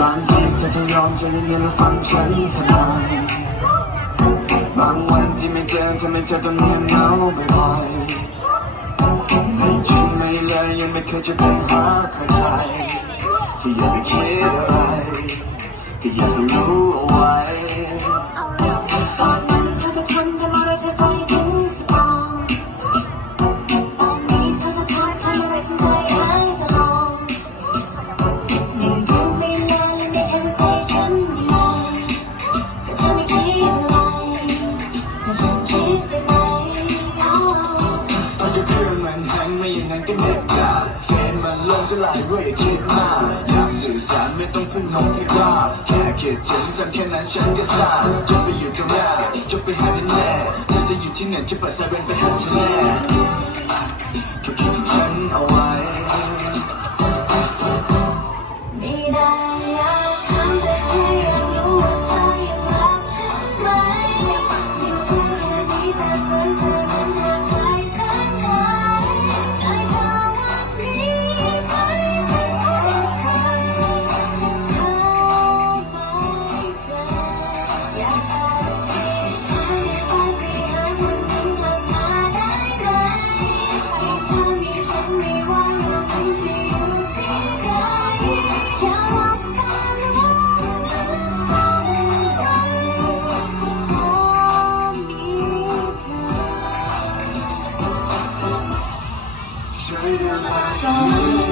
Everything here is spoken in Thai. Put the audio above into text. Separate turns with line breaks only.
บางทีเธองยอมใจเย็นๆและฟังฉันสักหน่อยบางวันที่ไม่เจอเธอไม่เจอจนเงียบเหงาบ่อยๆไม่จริงไม่เลยยังไม่เคยจะเป็นหาใครๆที่อยากไปคิดอะไรก็อยากรู้เอาไว้
นั้น
ก็เด็ดขาดเชนมันลงจะหลายเวยคิดมากอยากสื่อสารไม่ต้องพึ่งน้องที่กล้าแค่คิดถึงกันแค่นั้นฉันก็ทราบจะไปอยู่กับแม่จะไปหาแน่ๆเธอจะอยู่ที่ไหนจะเปิดไซเรนไปหาเธอแน่เธอคิดถึงฉันเอาไว้
ไม่ได้ Thank you.